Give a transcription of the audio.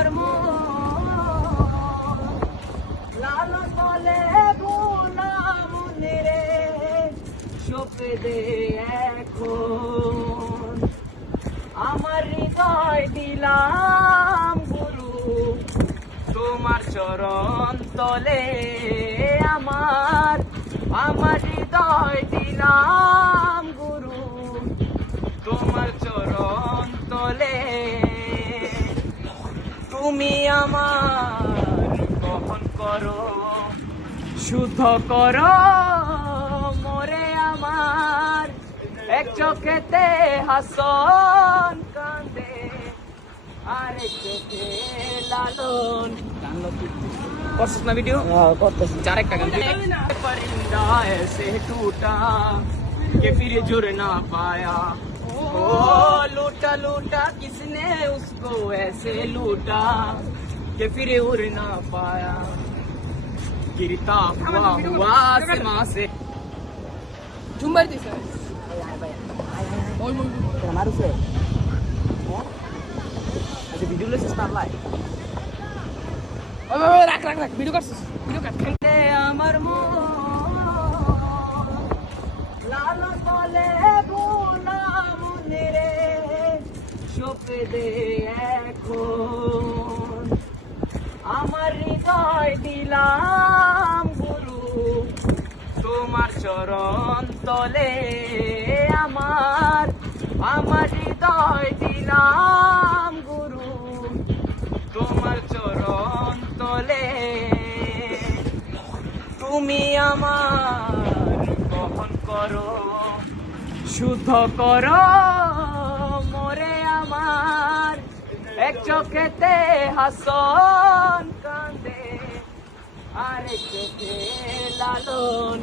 আমার মন লালন বলে গোলাম রে সঁপে দে এখন আমার হৃদয় দিলাম গুরু তোমার চরণ তলে আমার হৃদয় দিলাম গুরু তোমার চরণ তলে তুমি আমার গ্রহণ করো শুদ্ধ করো মোরে আমার এক চোখেতে হাসন কান্দে আরেক চোখে লালন করছিস না ভিডিও করতেছি চার একটা গান परिंदा ऐसे टूटा कि फिर जुड़ ना पाया ओ लूटा लूटा किसने उसको ऐसे लूटा कि फिर उड़ ना पाया गिरता हुआ आसमां से Jumbar দিছে ওই ওই মারুছে আচ্ছা ভিডিও লেসিস না লাই ওই রাখ রাখ রাখ ভিডিও করছিস ভিডিও কাট আমার মন লালন বলে গোলাম রে সঁপে দে এখন আমার হৃদয় দিলাম গুরু তোমার চরণ তলে আমার হৃদয় দিলাম গুরু তোমার চরণ তলে তুমি আমার গ্রহণ করো শুদ্ধ করো মোরে আমার এক চোখেতে হাসন কান্দে আরেক চোখে লালন